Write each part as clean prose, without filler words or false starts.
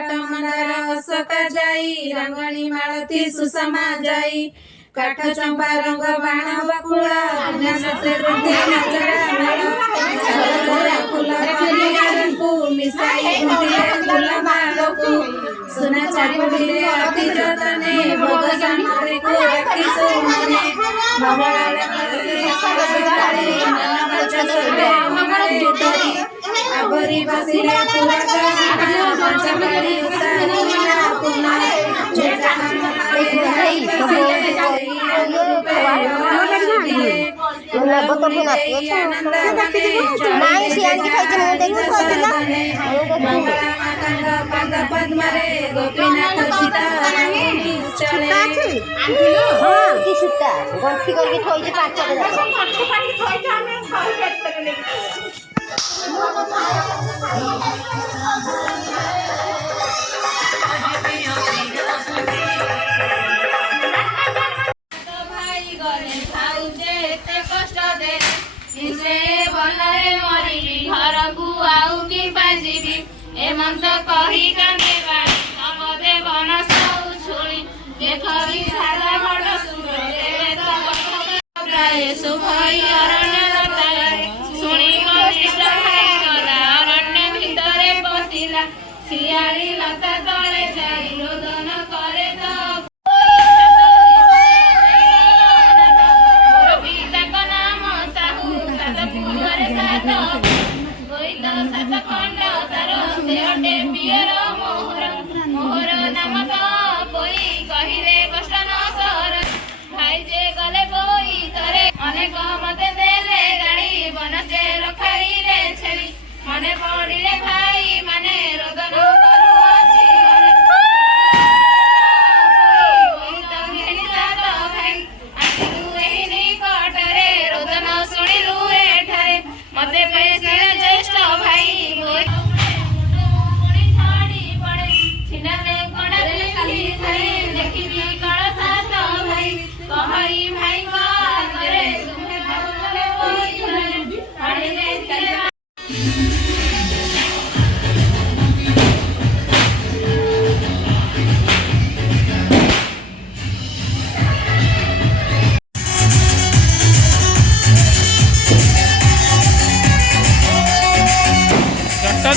काट मंदार अशोका जाई रंगणी मालती सुषमा जाई काठ चंपा रंग बाण बकुला से वृद्धि नजरा मेल फूल को मिसाई गुंथिले फूल मालको सुना चापुड़ीरे अति जतने भोग सामग्री को रखी सुमने भवलाले सरस्वती मन बचन हमारे तोरी अबरी बसिले पूरा करना पंचमरी सारीना पुना जेता हमारे बसिले एमंत कही कांदे बाड़ी सबदे बन सब छोड़ी देखी सारा बड़ सुंदर प्राय सुभई अरण्य लताए शुणी कनिष्ठ भाई गला अरण्य भितरे बसिला शियाली लता तले जाई रोदन करे तो नाम साहू सात पुरे सात सात खंड तार सेहटे पियर मोहर मोहर नामक कोई कहिले कष्ट न सर भाई जे गले बोई तरे अनेक मते देले गाड़ी बनसे रखाइले छेली मने पड़िले भाई माने रोदन करुअछि कोई तो घेनी सात भाई आखिलु एही निकटरे रोदन शुणिलु एठारे मते पैसे ज्येष्ठ भाई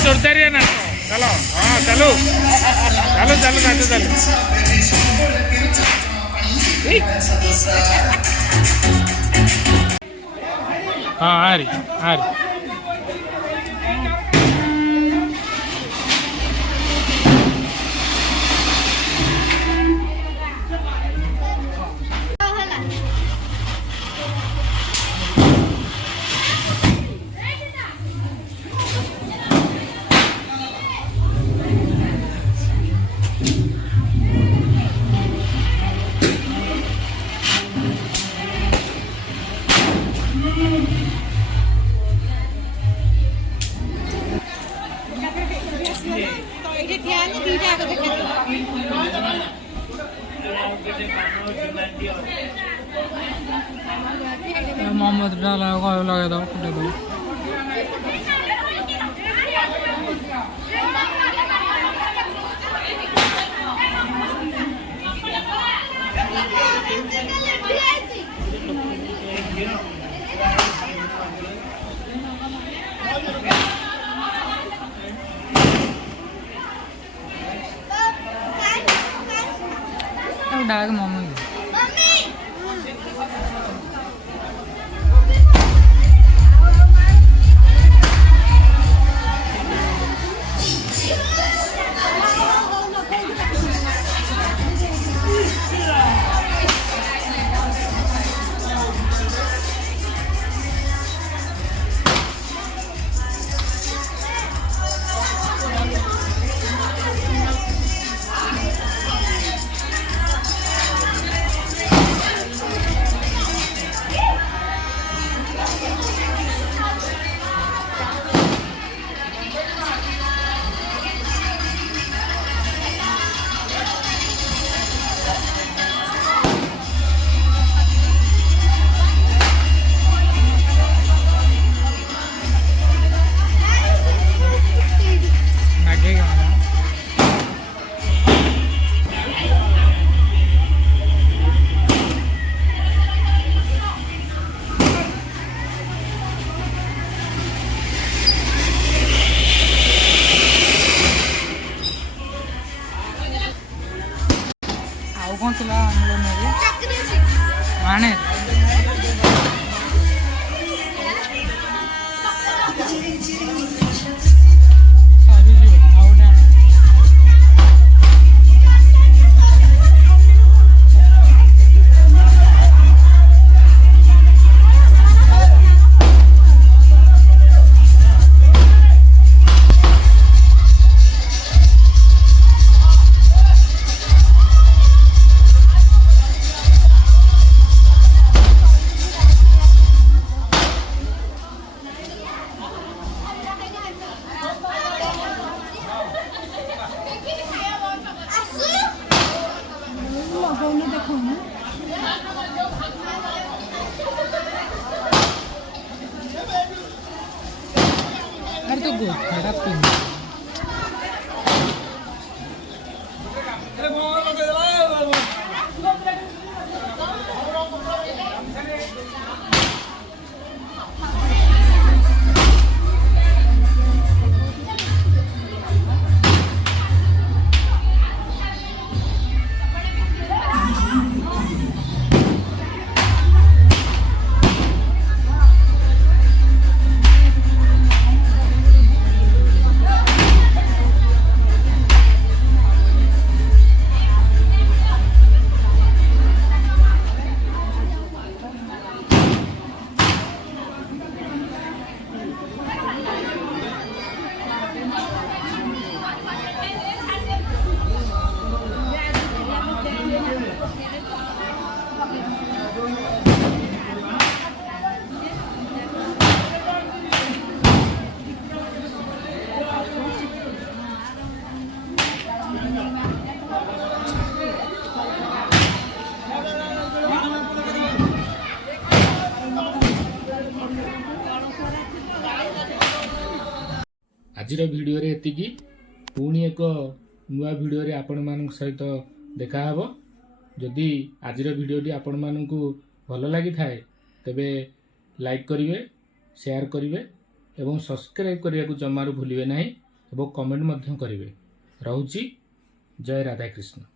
जोरदार है ना चलो हाँ चलो चलो चलो चलो चलो हाँ आ रही मोहम्मद डाला लगा दो डाग मम्मी ପହଞ୍ଚିଲା ଆଣେ अरे तो गोठा पिन आजिर भिडियो रे एतिकी पुणी एक नुआ भिडियो रे आपण मानक सहित देखा हबो। जदि आजिर भिडियोटी आपण मानकु भल लागि थाए तेबे लाइक करिवे, शेयर करिवे एवं सब्सक्राइब करिया को जमारू भूलिवे नाही एवं कमेंट मध्य करिवे। रहूची जय राधा कृष्ण।